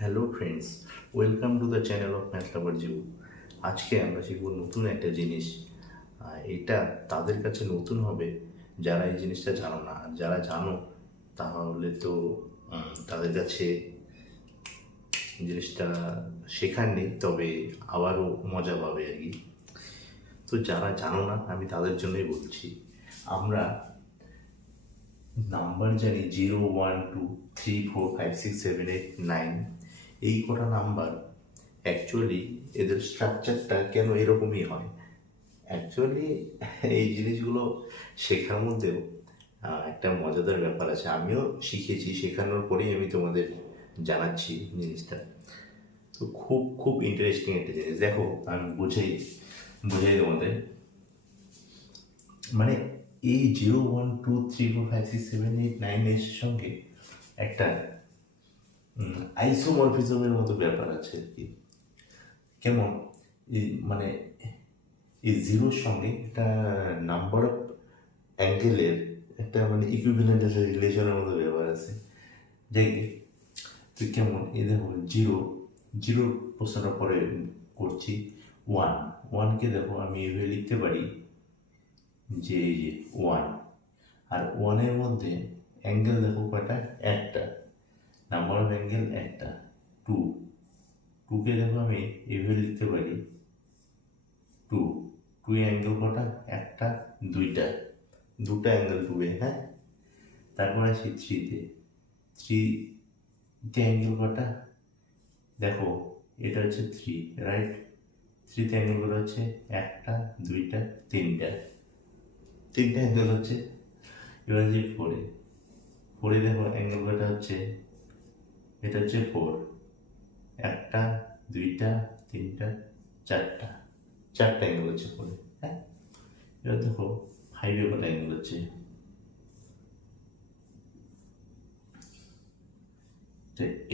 Hello friends, welcome to the channel of math lover জিউ। আজকে আমরা শিখব নতুন একটা জিনিস। এটা তাদের কাছে নতুন হবে যারা এই জিনিসটা জানো না। আর যারা জানো তাহলে তো তাদের কাছে জিনিসটা শেখার নেই, তবে আবারও মজা পাবে আর কি। তো যারা জানো না আমি তাদের জন্যই বলছি। আমরা নাম্বার জানি 0, 1, 2, 3, 4, 5, 6, 7, 8, 9। এই কটা নাম্বার অ্যাকচুয়ালি এদের স্ট্রাকচারটা কেন এরকমই হয়। অ্যাকচুয়ালি এই জিনিসগুলো শেখার মধ্যেও একটা মজাদার ব্যাপার আছে। আমিও শিখেছি, শেখানোর পরেই আমি তোমাদের জানাচ্ছি জিনিসটা। তো খুব খুব ইন্টারেস্টিং একটা জিনিস। দেখো, আমি বুঝাই তোমাদের। মানে এই 0, 1, 2, 3, 4, 5, 6, 7, 8, 9 এর সঙ্গে একটা আইসোমরফিজমের মতো ব্যাপার আছে আর কি। কেমন? মানে এই জিরোর সঙ্গে একটা নাম্বার অফ অ্যাঙ্গেলের একটা মানে ইকুইভ্যালেন্ট একটা রিলেশনের মতো ব্যাপার আছে। দেখবি তুই কেমন? এই দেখো, জিরোর প্রশ্নটা পরে করছি। ওয়ানকে দেখো আমি এভাবে লিখতে পারি যে এই যে ওয়ান। আর ওয়ানের মধ্যে অ্যাঙ্গেল দেখো কয়টা? একটা। নাম্বার অফ অ্যাঙ্গেল একটা। টুকে দেখো আমি এভাবে লিখতে পারি টু। টু অ্যাঙ্গেল কটা? একটা, দুটা অ্যাঙ্গেল টুয়ে। হ্যাঁ, তারপর আসি থ্রিতে অ্যাঙ্গেল কটা? দেখো, এটা হচ্ছে থ্রি, রাইট? থ্রিতে অ্যাঙ্গেল কটা হচ্ছে? একটা, দুইটা, তিনটা অ্যাঙ্গেল হচ্ছে। এবার যে ফোরে দেখো অ্যাঙ্গেল কটা হচ্ছে? এটা হচ্ছে ফোর। একটা, দুইটা, তিনটা, চারটা অ্যাঙ্গেল হচ্ছে ফোরে। হ্যাঁ, এবার দেখো ফাইভে কটা অ্যাঙ্গেল হচ্ছে?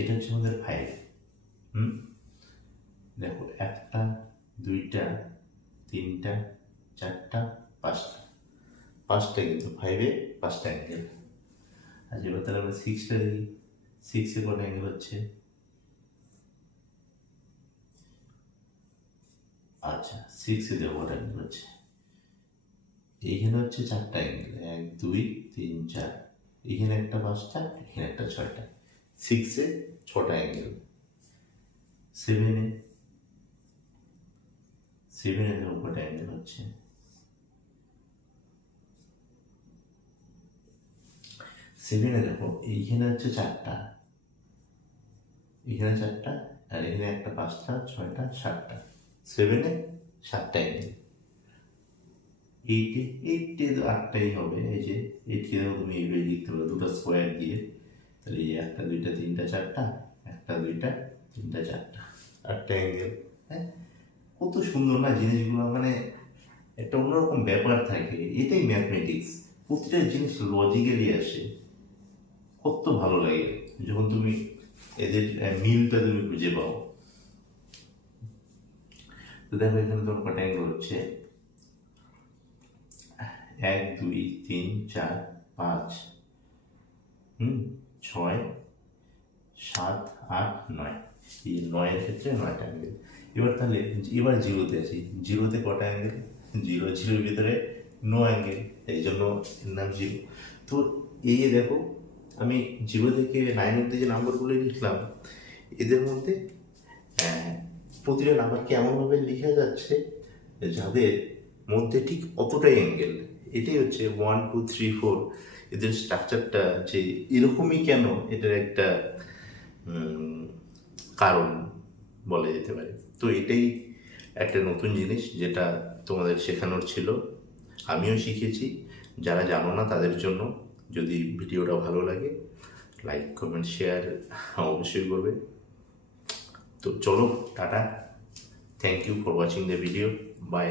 এটা হচ্ছে আমাদের ফাইভ। দেখো, একটা, দুইটা, তিনটা, চারটা, পাঁচটা কিন্তু ফাইভে পাঁচটা অ্যাঙ্গেল। আচ্ছা, এবার তাহলে আমরা সিক্সটা দেখি। সিক্সে কটা অ্যাঙ্গেল হচ্ছে? আচ্ছা, সিক্সে দেখো কটা অ্যাঙ্গেল হচ্ছে? এইখানে হচ্ছে চারটা অ্যাঙ্গেল, 1, 2, 3, 4। এখানে একটা পাঁচটা, এখানে একটা ছয়টা। সিক্সে ছটা অ্যাঙ্গেল। সেভেনে সেভেনে দেখো কটা অ্যাঙ্গেল হচ্ছে? সেভেনে দেখো এইখানে হচ্ছে চারটা, এখানে চারটা, আর এখানে একটা পাঁচটা, ছয়টা, সাতটা। সেভেনে সাতটা অ্যাঙ্গেল। এইটে তো আটটাই হবে। এই যে এইটকে দেখো তুমি এইভাবে লিখতে পারো দুটো স্কোয়ার দিয়ে। তাহলে এই একটা, দুইটা, তিনটা, চারটা, একটা, দুইটা, তিনটা, চারটা, আটটা অ্যাঙ্গেল। হ্যাঁ, কত সুন্দর না জিনিসগুলো। মানে একটা অন্যরকম ব্যাপার থাকে। এটাই ম্যাথমেটিক্স। প্রতিটা জিনিস লজিক্যালি আসে। কত ভালো লাগে যখন তুমি এদের মিলটা তুমি খুঁজে পাও। তো দেখো, এখানে তোমার কটা অ্যাঙ্গেল হচ্ছে? 1, 2, 3, 4, 5, 6, 7, 8, 9। এই নয়ের ক্ষেত্রে 9টা অ্যাঙ্গেল। এবার জিরোতে আছি। জিরোতে কটা অ্যাঙ্গেল? জিরোর ভিতরে নো অ্যাঙ্গেল, এই জন্য এর নাম জিরো। তো এই যে দেখো, আমি 0 থেকে 9 অব্দি যে নাম্বারগুলো লিখলাম, এদের মধ্যে প্রতিটা নাম্বারকে এমনভাবে লেখা যাচ্ছে যাদের মধ্যে ঠিক অতটাই অ্যাঙ্গেল। এটাই হচ্ছে 1, 2, 3, 4 এদের স্ট্রাকচারটা যে এরকমই কেন, এটার একটা কারণ বলা যেতে পারে। তো এটাই একটা নতুন জিনিস যেটা তোমাদের শেখানোর ছিল। আমিও শিখেছি। যারা জানো না তাদের জন্য। যদি ভিডিওটা ভালো লাগে, লাইক, কমেন্ট, শেয়ার অবশ্যই করবে। তো চলো, টাটা। Thank you for watching the video. By.